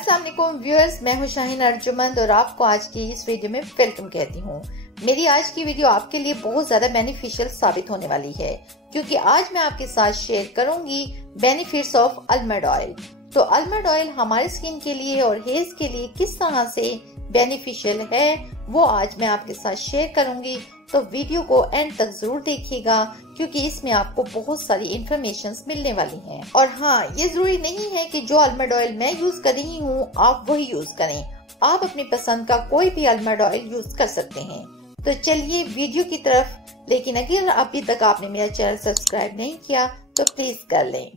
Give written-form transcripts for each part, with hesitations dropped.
अस्सलाम वालेकुम व्यूअर्स, मैं हूं शाहीन अर्जुमंद और आपको आज की इस वीडियो में वेलकम कहती हूं। मेरी आज की वीडियो आपके लिए बहुत ज्यादा बेनिफिशियल साबित होने वाली है क्योंकि आज मैं आपके साथ शेयर करूंगी बेनिफिट्स ऑफ आलमंड ऑयल। तो आलमंड ऑयल हमारे स्किन के लिए और हेयर्स के लिए किस तरह से बेनिफिशियल है वो आज मैं आपके साथ शेयर करूंगी। तो वीडियो को एंड तक जरूर देखिएगा क्योंकि इसमें आपको बहुत सारी इंफॉर्मेशन मिलने वाली हैं। और हाँ, ये जरूरी नहीं है कि जो आलमंड ऑयल मैं यूज कर रही हूँ आप वही यूज करें। आप अपनी पसंद का कोई भी आलमंड ऑयल यूज कर सकते हैं। तो चलिए वीडियो की तरफ। लेकिन अगर अभी तक आपने मेरा चैनल सब्सक्राइब नहीं किया तो प्लीज कर लें।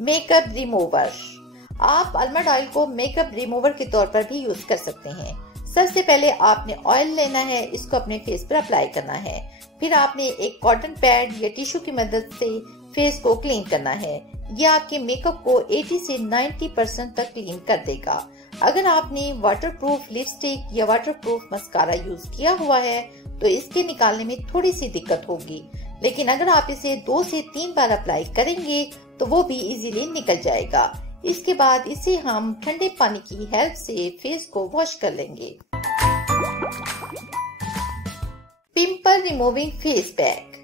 Makeup remover. आप आलमंड ऑयल को मेकअप रिमूवर के तौर पर भी यूज कर सकते हैं। सबसे पहले आपने ऑयल लेना है, इसको अपने फेस पर अप्लाई करना है। फिर आपने एक कॉटन पैड या टिश्यू की मदद से फेस को क्लीन करना है। यह आपके मेकअप को 80 से 90% तक क्लीन कर देगा। अगर आपने वाटरप्रूफ लिपस्टिक या वाटरप्रूफ मस्कारा यूज किया हुआ है तो इसके निकालने में थोड़ी सी दिक्कत होगी, लेकिन अगर आप इसे 2 से 3 बार अप्लाई करेंगे तो वो भी इजीली निकल जाएगा। इसके बाद इसे हम ठंडे पानी की हेल्प से फेस को वॉश कर लेंगे। Pimple removing face pack.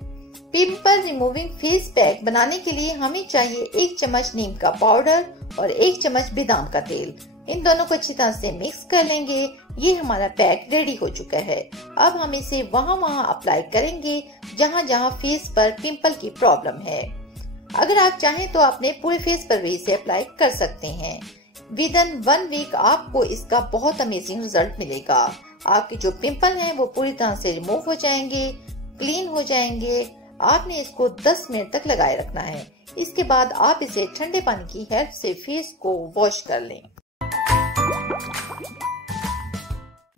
Pimple removing face pack बनाने के लिए हमें चाहिए 1 चम्मच नीम का पाउडर और 1 चम्मच बादाम का तेल। इन दोनों को अच्छी तरह से मिक्स कर लेंगे। ये हमारा पैक रेडी हो चुका है। अब हम इसे वहां अप्लाई करेंगे जहां जहां फेस पर पिंपल की प्रॉब्लम है। अगर आप चाहें तो अपने पूरे फेस पर भी इसे अप्लाई कर सकते हैं। विद इन 1 वीक आपको इसका बहुत अमेजिंग रिजल्ट मिलेगा। आपके जो पिंपल हैं वो पूरी तरह से रिमूव हो जाएंगे, क्लीन हो जाएंगे। आपने इसको 10 मिनट तक लगाए रखना है। इसके बाद आप इसे ठंडे पानी की हेल्प से फेस को वॉश कर लें।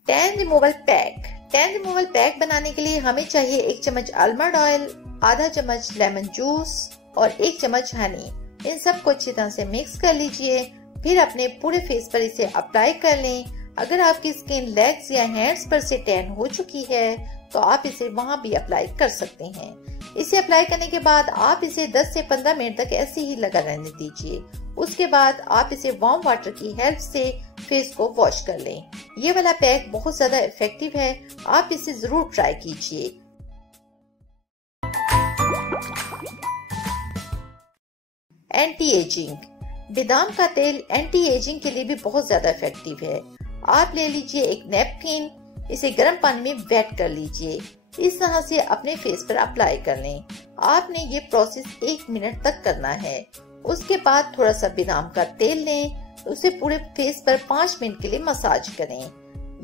Tan removal pack. Tan removal pack बनाने के लिए हमें चाहिए 1 चम्मच आलमंड ऑयल, आधा चम्मच लेमन जूस और 1 चम्मच हनी। इन सब को अच्छी तरह से मिक्स कर लीजिए। फिर अपने पूरे फेस पर इसे अप्लाई कर लें। अगर आपकी स्किन लेग्स या हैंड्स पर से टैन हो चुकी है तो आप इसे वहां भी अप्लाई कर सकते हैं। इसे अप्लाई करने के बाद आप इसे 10 से 15 मिनट तक ऐसे ही लगा रहने दीजिए। उसके बाद आप इसे वार्म वाटर की हेल्प से फेस को वॉश कर लें। ये वाला पैक बहुत ज्यादा इफेक्टिव है, आप इसे जरूर ट्राई कीजिए। Anti ageing. बादाम का तेल एंटी एजिंग के लिए भी बहुत ज्यादा इफेक्टिव है। आप ले लीजिए एक नैपकिन, इसे गर्म पानी में वेट कर लीजिए। इस तरह से अपने फेस पर अप्लाई कर लें। आपने ये प्रोसेस 1 मिनट तक करना है। उसके बाद थोड़ा सा बादाम का तेल लें, उसे पूरे फेस पर 5 मिनट के लिए मसाज करें।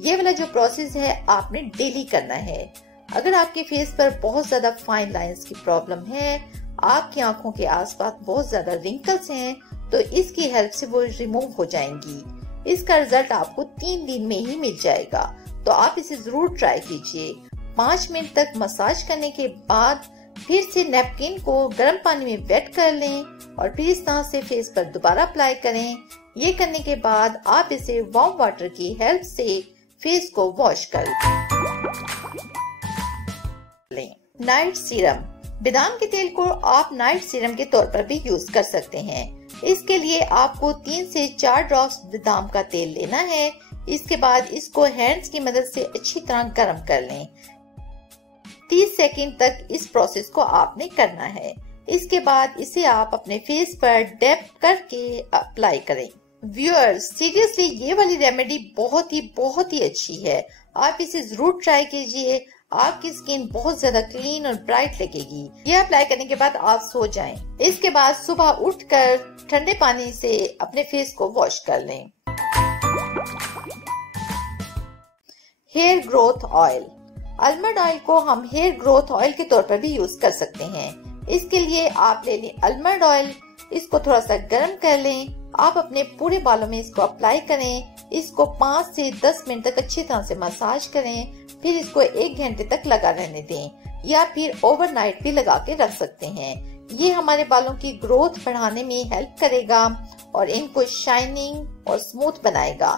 ये वाला जो प्रोसेस है आपने डेली करना है। अगर आपके फेस पर बहुत ज्यादा फाइन लाइंस की प्रॉब्लम है, आपकी आंखों के आसपास बहुत ज्यादा रिंकल्स हैं, तो इसकी हेल्प से वो रिमूव हो जाएंगी। इसका रिजल्ट आपको 3 दिन में ही मिल जाएगा, तो आप इसे जरूर ट्राई कीजिए। 5 मिनट तक मसाज करने के बाद फिर से नैपकिन को गर्म पानी में वेट कर लें और फिर इस तरह से फेस पर दोबारा अप्लाई करें। ये करने के बाद आप इसे वार्म वाटर की हेल्प से फेस को वॉश कर लें। Night serum. बादाम के तेल को आप नाइट सीरम के तौर पर भी यूज कर सकते हैं। इसके लिए आपको 3 से 4 ड्रॉप्स बादाम का तेल लेना है। इसके बाद इसको हैंड्स की मदद से अच्छी तरह गर्म कर लें। 30 सेकंड तक इस प्रोसेस को आपने करना है। इसके बाद इसे आप अपने फेस पर डैप करके अप्लाई करें। व्यूअर्स, सीरियसली ये वाली रेमेडी बहुत ही अच्छी है। आप इसे जरूर ट्राई कीजिए। आपकी स्किन बहुत ज्यादा क्लीन और ब्राइट लगेगी। ये अप्लाई करने के बाद आप सो जाएं। इसके बाद सुबह उठकर ठंडे पानी से अपने फेस को वॉश कर लें। Hair growth oil. Almond oil को हम हेयर ग्रोथ ऑयल के तौर पर भी यूज कर सकते हैं। इसके लिए आप ले लें आलमंड ऑयल, इसको थोड़ा सा गर्म कर लें। आप अपने पूरे बालों में इसको अप्लाई करें। इसको 5 से 10 मिनट तक अच्छी तरह से मसाज करें। फिर इसको 1 घंटे तक लगा रहने दें या फिर ओवरनाइट भी लगा के रख सकते हैं। ये हमारे बालों की ग्रोथ बढ़ाने में हेल्प करेगा और इनको शाइनिंग और स्मूथ बनाएगा।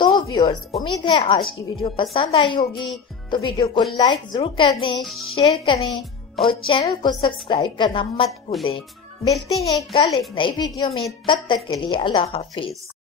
तो व्यूअर्स, उम्मीद है आज की वीडियो पसंद आई होगी। तो वीडियो को लाइक जरूर कर दें, शेयर करें और चैनल को सब्सक्राइब करना मत भूलें। मिलते हैं कल एक नई वीडियो में, तब तक के लिए अल्लाह हाफिज।